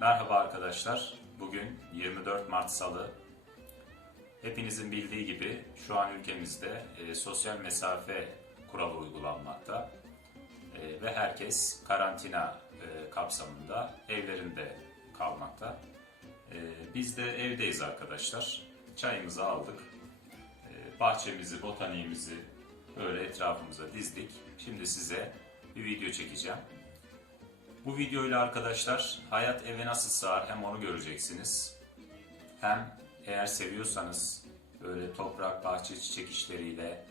Merhaba arkadaşlar. Bugün 24 Mart Salı. Hepinizin bildiği gibi şu an ülkemizde e, sosyal mesafe kuralı uygulanmakta. E, ve herkes karantina e, kapsamında evlerinde kalmakta. E, biz de evdeyiz arkadaşlar. Çayımızı aldık. E, bahçemizi, botaniğimizi böyle etrafımıza dizdik. Şimdi size bir video çekeceğim. Bu videoyla arkadaşlar hayat eve nasıl sığar hem onu göreceksiniz. Hem eğer seviyorsanız böyle toprak, bahçe, çiçek işleriyle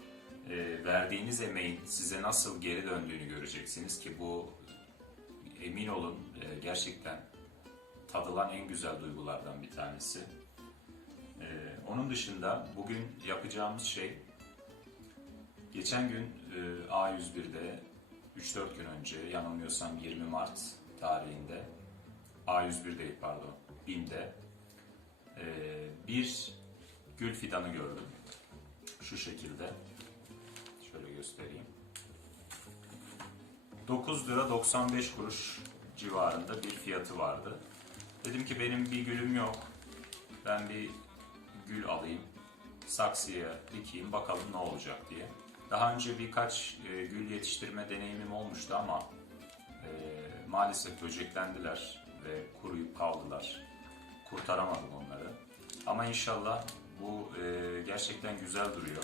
e, verdiğiniz emeğin size nasıl geri döndüğünü göreceksiniz ki bu emin olun e, gerçekten tadılan en güzel duygulardan bir tanesi. E, onun dışında bugün yapacağımız şey geçen gün e, A101'de 3-4 gün önce yanılmıyorsam 20 Mart tarihinde A101 değil pardon BİM'de e, bir gül fidanı gördüm. Şu şekilde. Şöyle göstereyim. 9 lira 95 kuruş civarında bir fiyatı vardı. Dedim ki benim bir gülüm yok. Ben bir gül alayım. Saksıya dikeyim bakalım ne olacak diye. Daha önce birkaç e, gül yetiştirme deneyimim olmuştu ama e, maalesef böceklendiler ve kuruyup kaldılar. Kurtaramadım onları. Ama inşallah bu e, gerçekten güzel duruyor.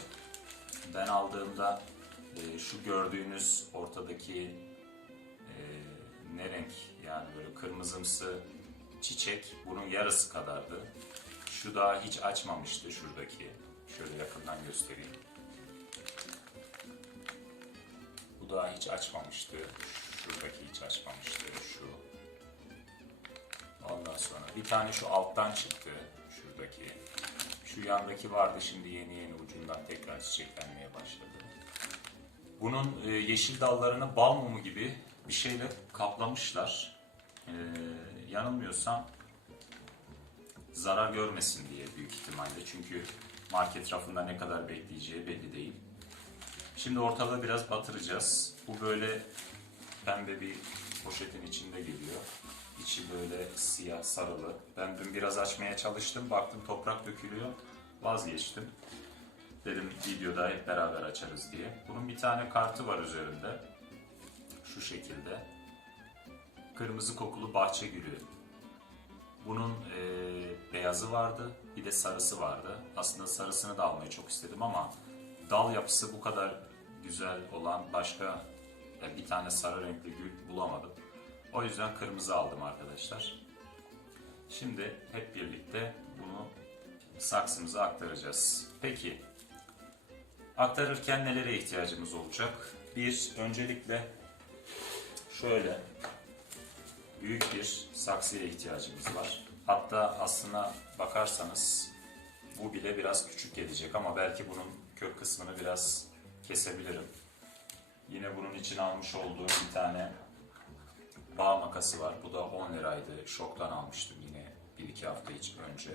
Ben aldığımda e, şu gördüğünüz ortadaki e, ne renk yani böyle kırmızımsı çiçek bunun yarısı kadardı. Şu daha hiç açmamıştı şuradaki. Şöyle yakından göstereyim. Daha hiç açmamıştı. Şuradaki hiç açmamıştı. Şu. Ondan sonra bir tane şu alttan çıktı. Şuradaki. Şu yandaki vardı şimdi yeni yeni ucundan tekrar çiçeklenmeye başladı. Bunun e, yeşil dallarını bal mumu gibi bir şeyle kaplamışlar. E, yanılmıyorsam zarar görmesin diye büyük ihtimalle. Çünkü market rafında ne kadar bekleyeceği belli değil. Şimdi ortalığı biraz batıracağız. Bu böyle pembe bir poşetin içinde geliyor. İçi böyle siyah sarılı. Ben dün biraz açmaya çalıştım. Baktım toprak dökülüyor. Vazgeçtim. Dedim videoda hep beraber açarız diye. Bunun bir tane kartı var üzerinde. Şu şekilde. Kırmızı kokulu bahçe gülü. Bunun e, beyazı vardı, bir de sarısı vardı. Aslında sarısını da almayı çok istedim ama dal yapısı bu kadar güzel olan başka e, bir tane sarı renkli gül bulamadım. O yüzden kırmızı aldım arkadaşlar. Şimdi hep birlikte bunu saksımıza aktaracağız. Peki, aktarırken nelere ihtiyacımız olacak? Bir, öncelikle şöyle büyük bir saksıya ihtiyacımız var. Hatta aslına bakarsanız bu bile biraz küçük gelecek ama belki bunun kök kısmını biraz kesebilirim. Yine bunun için almış olduğum bir tane bağ makası var. Bu da 10 liraydı. Şok'tan almıştım yine 1-2 hafta önce.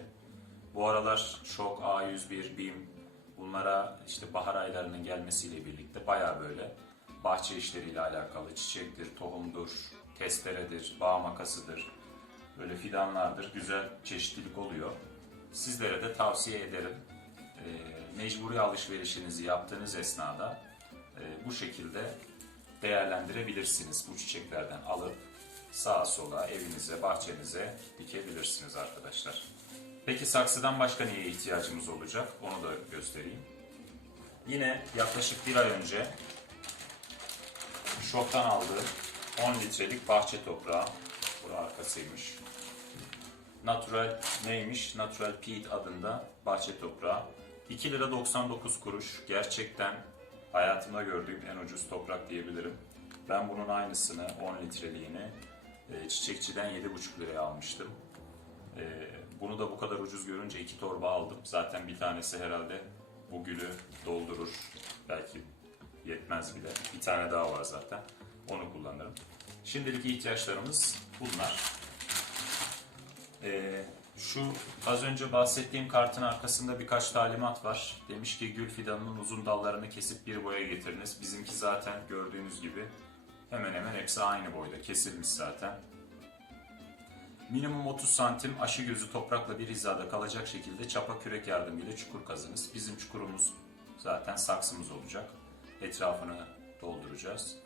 Bu aralar Şok, A101, BİM bunlara işte bahar aylarının gelmesiyle birlikte baya böyle bahçe işleriyle alakalı çiçektir, tohumdur, testeredir, bağ makasıdır, böyle fidanlardır. Güzel çeşitlilik oluyor. Sizlere de tavsiye ederim. Ee, mecburi alışverişinizi yaptığınız esnada e, bu şekilde değerlendirebilirsiniz. Bu çiçeklerden alıp sağa sola evinize, bahçenize dikebilirsiniz arkadaşlar. Peki saksıdan başka neye ihtiyacımız olacak? Onu da göstereyim. Yine yaklaşık bir ay önce şoktan aldığım 10 litrelik bahçe toprağı. Bura arkasıymış. Natural neymiş? Natural Peat adında bahçe toprağı. 2 lira 99 kuruş. Gerçekten hayatımda gördüğüm en ucuz toprak diyebilirim. Ben bunun aynısını 10 litreliğini e, çiçekçiden 7,5 liraya almıştım. E, Bunu da bu kadar ucuz görünce iki torba aldım. Zaten bir tanesi herhalde bu gülü doldurur. Belki yetmez bile. Bir tane daha var zaten. Onu kullanırım. Şimdilik ihtiyaçlarımız bunlar. Ee, şu az önce bahsettiğim kartın arkasında birkaç talimat var. Demiş ki gül fidanının uzun dallarını kesip bir boya getiriniz. Bizimki zaten gördüğünüz gibi hemen hemen hepsi aynı boyda kesilmiş zaten. Minimum 30 santim aşı gözü toprakla bir hizada kalacak şekilde çapa kürek yardımıyla çukur kazınız. Bizim çukurumuz zaten saksımız olacak. Etrafını dolduracağız.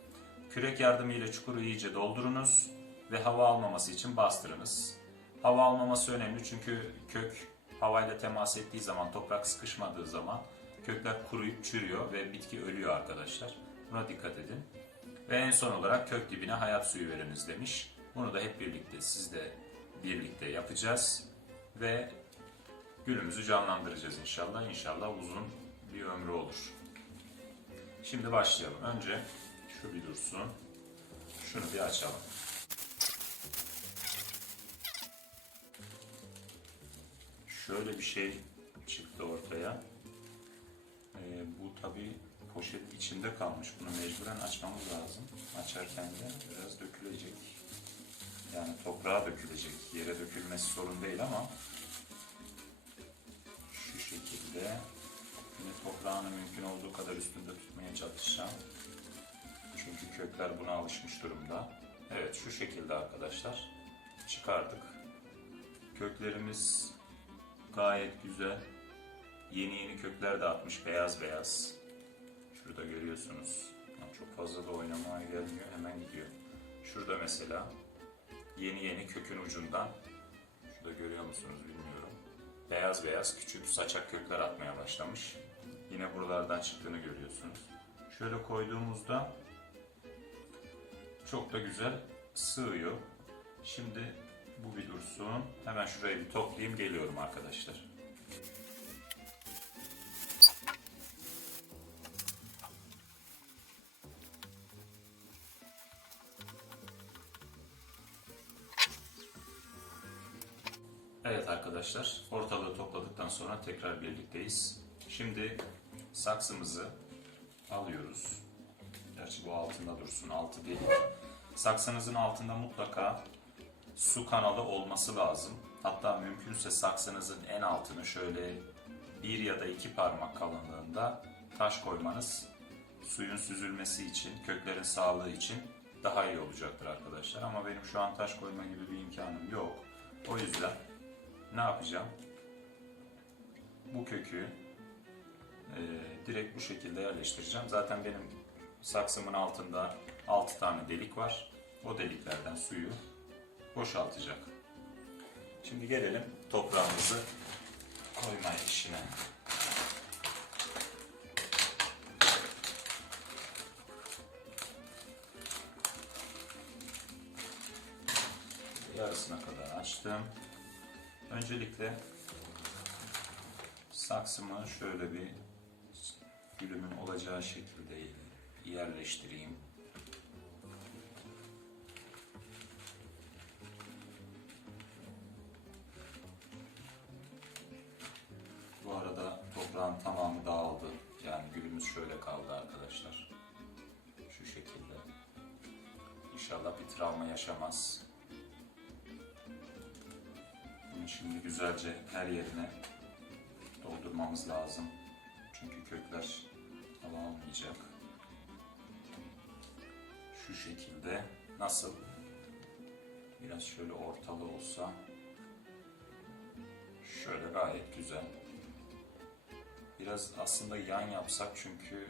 Kürek yardımıyla çukuru iyice doldurunuz ve hava almaması için bastırınız. Hava almaması önemli çünkü kök havayla temas ettiği zaman, toprak sıkışmadığı zaman kökler kuruyup çürüyor ve bitki ölüyor arkadaşlar. Buna dikkat edin. Ve en son olarak kök dibine hayat suyu veriniz demiş. Bunu da hep birlikte siz de birlikte yapacağız ve gülümüzü canlandıracağız inşallah. İnşallah uzun bir ömrü olur. Şimdi başlayalım. Önce şu bir dursun. Şunu bir açalım. Şöyle bir şey çıktı ortaya. Ee, bu tabi poşet içinde kalmış. Bunu mecburen açmamız lazım. Açarken de biraz dökülecek. Yani toprağa dökülecek. Yere dökülmesi sorun değil ama şu şekilde yine toprağını mümkün olduğu kadar üstünde tutmaya çalışacağım. Çünkü kökler buna alışmış durumda. Evet şu şekilde arkadaşlar çıkardık. Köklerimiz gayet güzel. Yeni yeni kökler de atmış beyaz beyaz. Şurada görüyorsunuz. Çok fazla da oynamaya gelmiyor hemen gidiyor. Şurada mesela yeni yeni kökün ucundan şurada görüyor musunuz bilmiyorum. Beyaz beyaz küçük saçak kökler atmaya başlamış. Yine buralardan çıktığını görüyorsunuz. Şöyle koyduğumuzda çok da güzel sığıyor. Şimdi bu bir dursun. Hemen şurayı bir toplayayım geliyorum arkadaşlar. Evet arkadaşlar, ortalığı topladıktan sonra tekrar birlikteyiz. Şimdi saksımızı alıyoruz. Gerçi bu altında dursun, altı değil. Saksınızın altında mutlaka su kanalı olması lazım. Hatta mümkünse saksınızın en altını şöyle bir ya da iki parmak kalınlığında taş koymanız suyun süzülmesi için, köklerin sağlığı için daha iyi olacaktır arkadaşlar. Ama benim şu an taş koyma gibi bir imkanım yok. O yüzden ne yapacağım? Bu kökü e, direkt bu şekilde yerleştireceğim. Zaten benim saksımın altında 6 tane delik var. O deliklerden suyu boşaltacak. Şimdi gelelim toprağımızı koyma işine. Yarısına kadar açtım. Öncelikle saksımı şöyle bir gülümün olacağı şekilde yerleştireyim. İnşallah bir travma yaşamaz. Bunu şimdi güzelce her yerine doldurmamız lazım. Çünkü kökler hava almayacak. Şu şekilde nasıl? Biraz şöyle ortalı olsa şöyle gayet güzel. Biraz aslında yan yapsak çünkü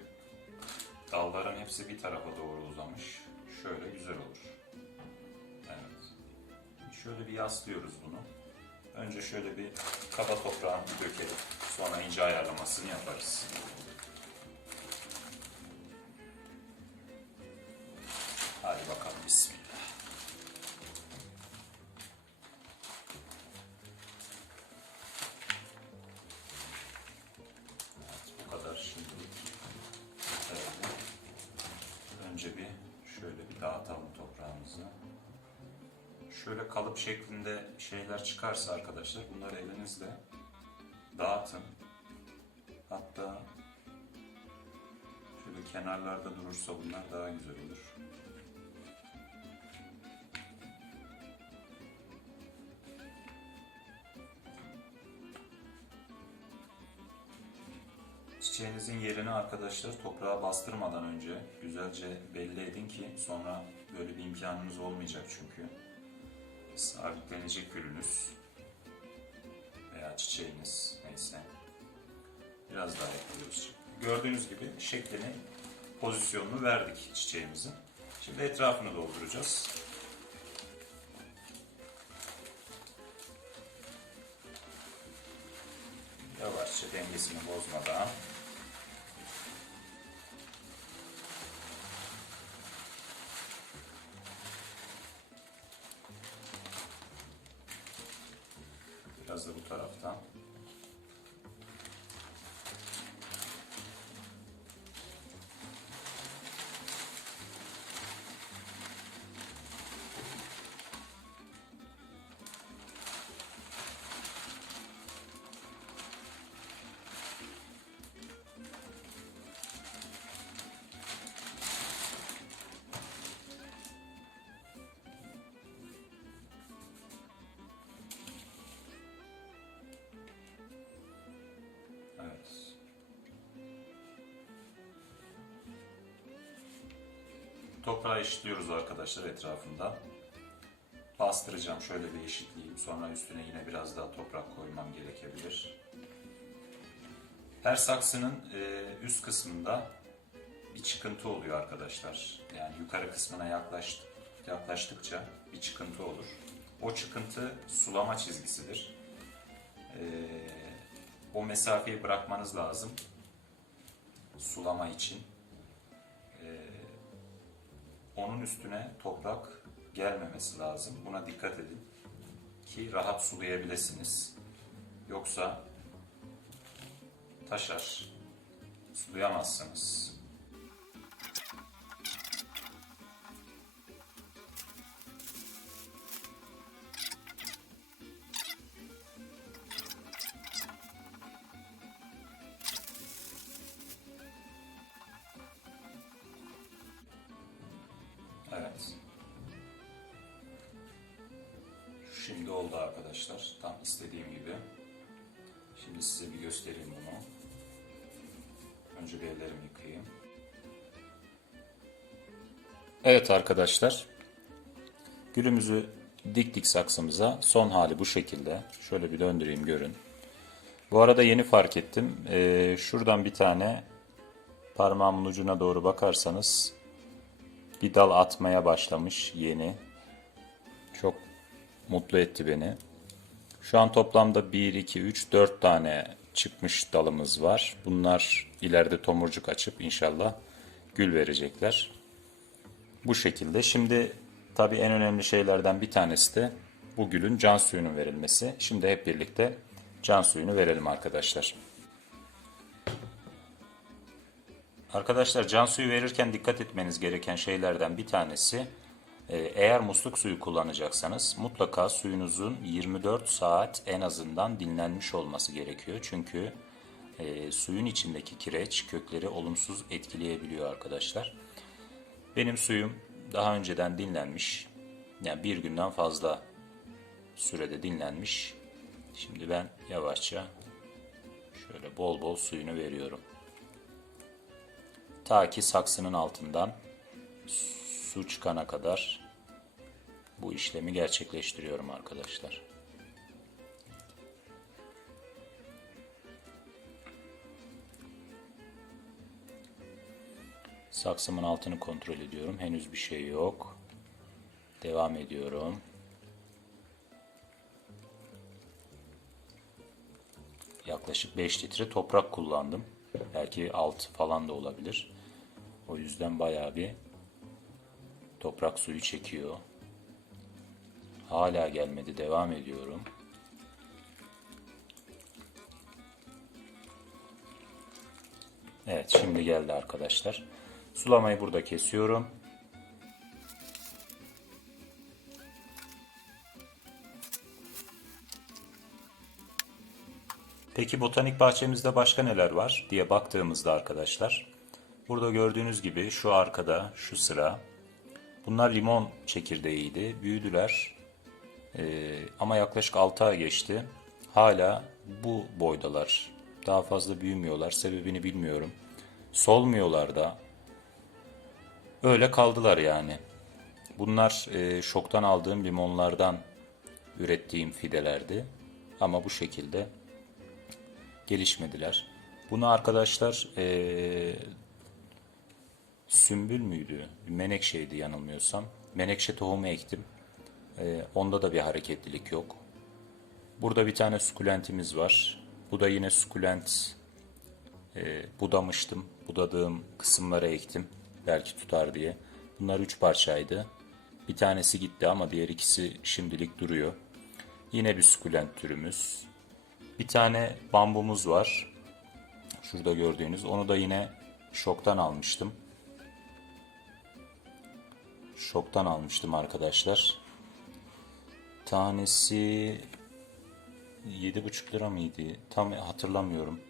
dalların hepsi bir tarafa doğru uzamış. Şöyle güzel olur. Evet. Şöyle bir yaslıyoruz bunu. Önce şöyle bir kaba toprağını dökelim. Sonra ince ayarlamasını yaparız. Kalıp şeklinde şeyler çıkarsa arkadaşlar bunları elinizle dağıtın. Hatta şöyle kenarlarda durursa bunlar daha güzel olur. Çiçeğinizin yerini arkadaşlar toprağa bastırmadan önce güzelce belli edin ki sonra böyle bir imkanınız olmayacak çünkü. Sabitlenecek gülünüz veya çiçeğiniz neyse biraz daha ekliyoruz. Gördüğünüz gibi şeklini, pozisyonunu verdik çiçeğimizin. Şimdi etrafını dolduracağız. Yavaşça dengesini bozmadan Toprağı eşitliyoruz arkadaşlar etrafında. Bastıracağım şöyle bir eşitleyeyim. Sonra üstüne yine biraz daha toprak koymam gerekebilir. Her saksının e, üst kısmında bir çıkıntı oluyor arkadaşlar. Yani yukarı kısmına yaklaş, yaklaştıkça bir çıkıntı olur. O çıkıntı sulama çizgisidir. Ee, o mesafeyi bırakmanız lazım sulama için. Onun üstüne toprak gelmemesi lazım. Buna dikkat edin ki rahat sulayabilirsiniz. Yoksa taşar, sulayamazsınız. Oldu arkadaşlar. Tam istediğim gibi. Şimdi size bir göstereyim bunu. Önce bir ellerimi yıkayayım. Evet arkadaşlar. Gülümüzü diktik saksımıza. Son hali bu şekilde. Şöyle bir döndüreyim görün. Bu arada yeni fark ettim. Ee, şuradan bir tane parmağımın ucuna doğru bakarsanız bir dal atmaya başlamış yeni. Çok mutlu etti beni. Şu an toplamda 1, 2, 3, 4 tane çıkmış dalımız var. Bunlar ileride tomurcuk açıp inşallah gül verecekler. Bu şekilde. Şimdi tabii en önemli şeylerden bir tanesi de bu gülün can suyunun verilmesi. Şimdi hep birlikte can suyunu verelim arkadaşlar. Arkadaşlar can suyu verirken dikkat etmeniz gereken şeylerden bir tanesi eğer musluk suyu kullanacaksanız mutlaka suyunuzun 24 saat en azından dinlenmiş olması gerekiyor. Çünkü e, suyun içindeki kireç kökleri olumsuz etkileyebiliyor arkadaşlar. Benim suyum daha önceden dinlenmiş. Yani bir günden fazla sürede dinlenmiş. Şimdi ben yavaşça şöyle bol bol suyunu veriyorum. Ta ki saksının altından su çıkana kadar bu işlemi gerçekleştiriyorum arkadaşlar. Saksımın altını kontrol ediyorum. Henüz bir şey yok. Devam ediyorum. Yaklaşık 5 litre toprak kullandım. Belki 6 falan da olabilir. O yüzden bayağı bir toprak suyu çekiyor. Hala gelmedi. Devam ediyorum. Evet şimdi geldi arkadaşlar. Sulamayı burada kesiyorum. Peki botanik bahçemizde başka neler var diye baktığımızda arkadaşlar. Burada gördüğünüz gibi şu arkada şu sıra bunlar limon çekirdeğiydi. Büyüdüler Ee, ama yaklaşık 6 ay geçti. Hala bu boydalar. Daha fazla büyümüyorlar. Sebebini bilmiyorum. Solmuyorlar da. Öyle kaldılar yani. Bunlar e, şoktan aldığım limonlardan ürettiğim fidelerdi. Ama bu şekilde gelişmediler. Bunu arkadaşlar eee, sümbül müydü? Menekşeydi yanılmıyorsam. Menekşe tohumu ektim. Eee, onda da bir hareketlilik yok. Burada bir tane sukulentimiz var. Bu da yine sukulent eee, budamıştım. Budadığım kısımlara ektim. Belki tutar diye. Bunlar üç parçaydı. Bir tanesi gitti ama diğer ikisi şimdilik duruyor. Yine bir sukulent türümüz. Bir tane bambumuz var. Şurada gördüğünüz. Onu da yine şoktan almıştım. Şoktan almıştım arkadaşlar. Tanesi 7,5 lira mıydı? Tam hatırlamıyorum.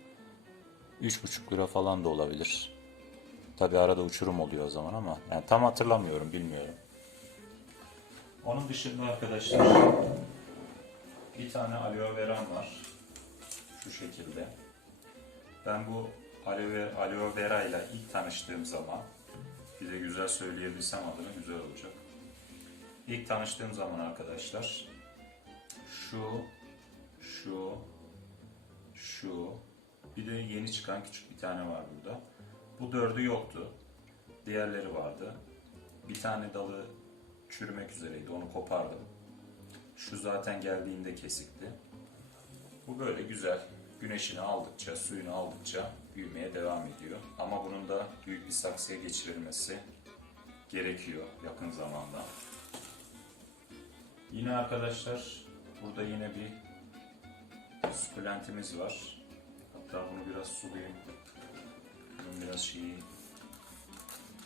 3,5 lira falan da olabilir. Tabi arada uçurum oluyor o zaman ama yani tam hatırlamıyorum, bilmiyorum. Onun dışında arkadaşlar bir tane aloe veram var. Şu şekilde. Ben bu aloe, aloe vera ile ilk tanıştığım zaman bir de güzel söyleyebilsem adını güzel olacak. İlk tanıştığım zaman arkadaşlar şu, şu, şu bir de yeni çıkan küçük bir tane var burada. Bu dördü yoktu. Diğerleri vardı. Bir tane dalı çürümek üzereydi. Onu kopardım. Şu zaten geldiğinde kesikti. Bu böyle güzel. Güneşini aldıkça, suyunu aldıkça büyümeye devam ediyor. Ama bunun da büyük bir saksıya geçirilmesi gerekiyor yakın zamanda. Yine arkadaşlar burada yine bir sukulentimiz var. Hatta bunu biraz sulayayım. Bunun biraz şeyi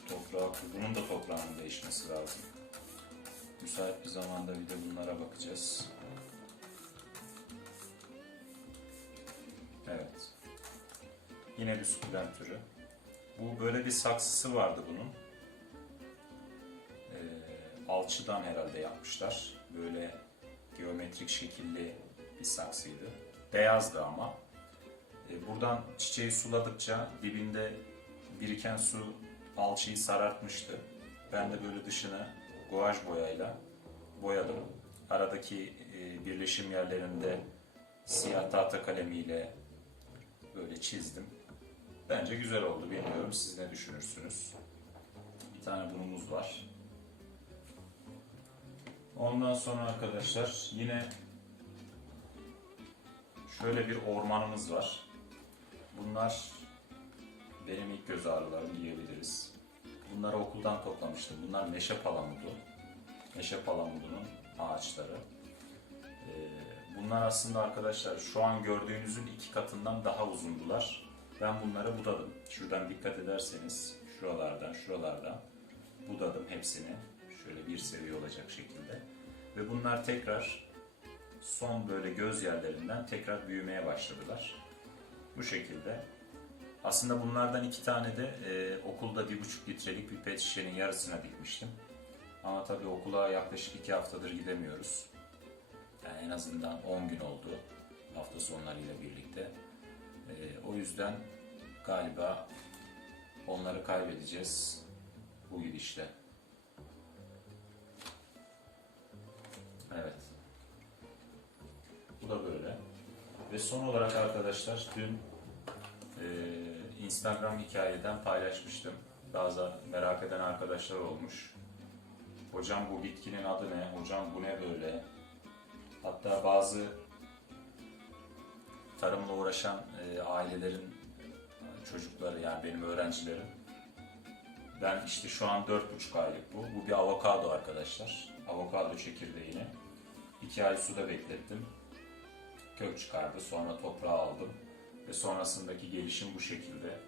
toprağı, bunun da toprağının değişmesi lazım. Müsait bir zamanda bir de bunlara bakacağız. Yine bir sukulent türü. Bu böyle bir saksısı vardı bunun. Ee, alçıdan herhalde yapmışlar. Böyle geometrik şekilli bir saksıydı. Beyazdı ama. Ee, buradan çiçeği suladıkça dibinde biriken su alçıyı sarartmıştı. Ben de böyle dışını guaj boyayla boyadım. Aradaki e, birleşim yerlerinde siyah tahta kalemiyle böyle çizdim. Bence güzel oldu. Bilmiyorum siz ne düşünürsünüz. Bir tane bunumuz var. Ondan sonra arkadaşlar yine şöyle bir ormanımız var. Bunlar benim ilk göz ağrılarım diyebiliriz. Bunları okuldan toplamıştım. Bunlar meşe palamudu. Meşe palamudunun ağaçları. Ee, Bunlar aslında arkadaşlar şu an gördüğünüzün iki katından daha uzundular. Ben bunları budadım. Şuradan dikkat ederseniz şuralardan, şuralardan budadım hepsini. Şöyle bir seviye olacak şekilde. Ve bunlar tekrar son böyle göz yerlerinden tekrar büyümeye başladılar. Bu şekilde. Aslında bunlardan iki tane de e, okulda bir buçuk litrelik bir pet şişenin yarısına dikmiştim. Ama tabii okula yaklaşık iki haftadır gidemiyoruz. Yani en azından 10 gün oldu hafta sonlarıyla birlikte. Ee, o yüzden galiba onları kaybedeceğiz bu gidişle. Evet. Bu da böyle. Ve son olarak arkadaşlar dün e, Instagram hikayeden paylaşmıştım. Bazı merak eden arkadaşlar olmuş. Hocam bu bitkinin adı ne? Hocam bu ne böyle? Hatta bazı tarımla uğraşan e, ailelerin çocukları yani benim öğrencilerim ben işte şu an 4,5 aylık bu. Bu bir avokado arkadaşlar. Avokado çekirdeğini. 2 ay suda beklettim. Kök çıkardı. Sonra toprağa aldım. Ve sonrasındaki gelişim bu şekilde.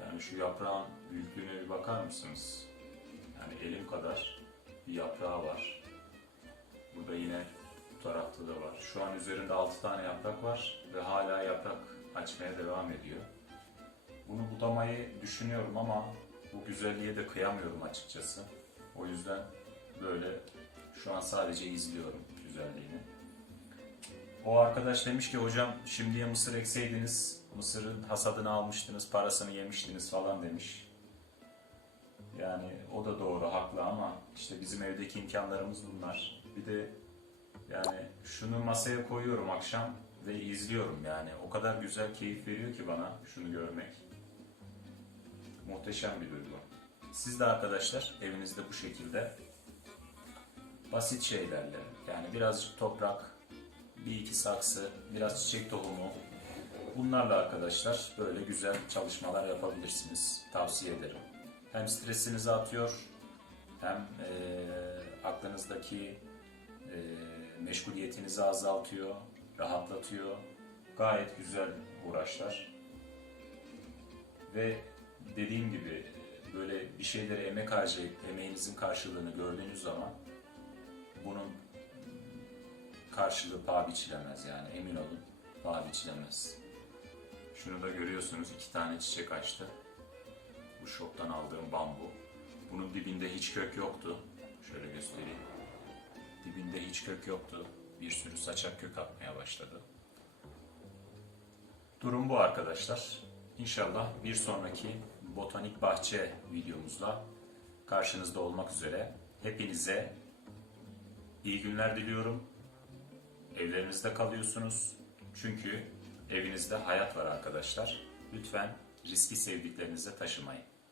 Yani şu yaprağın büyüklüğüne bir bakar mısınız? Yani elim kadar bir yaprağı var. Burada yine tarafta da var. Şu an üzerinde 6 tane yaprak var ve hala yaprak açmaya devam ediyor. Bunu budamayı düşünüyorum ama bu güzelliğe de kıyamıyorum açıkçası. O yüzden böyle şu an sadece izliyorum güzelliğini. O arkadaş demiş ki hocam şimdiye mısır ekseydiniz, mısırın hasadını almıştınız, parasını yemiştiniz falan demiş. Yani o da doğru, haklı ama işte bizim evdeki imkanlarımız bunlar. Bir de Yani şunu masaya koyuyorum akşam ve izliyorum yani. O kadar güzel keyif veriyor ki bana şunu görmek. Muhteşem bir duygu. Siz de arkadaşlar evinizde bu şekilde basit şeylerle yani birazcık toprak, bir iki saksı, biraz çiçek tohumu bunlarla arkadaşlar böyle güzel çalışmalar yapabilirsiniz. Tavsiye ederim. Hem stresinizi atıyor hem eee, aklınızdaki eee, meşguliyetinizi azaltıyor, rahatlatıyor. Gayet güzel uğraşlar. Ve dediğim gibi böyle bir şeylere emek harcayıp emeğinizin karşılığını gördüğünüz zaman bunun karşılığı paha biçilemez yani emin olun paha biçilemez. Şunu da görüyorsunuz iki tane çiçek açtı. Bu şoktan aldığım bambu. Bunun dibinde hiç kök yoktu. Şöyle göstereyim. Dibinde hiç kök yoktu. Bir sürü saçak kök atmaya başladı. Durum bu arkadaşlar. İnşallah bir sonraki botanik bahçe videomuzla karşınızda olmak üzere. Hepinize iyi günler diliyorum. Evlerinizde kalıyorsunuz. Çünkü evinizde hayat var arkadaşlar. Lütfen riski sevdiklerinize taşımayın.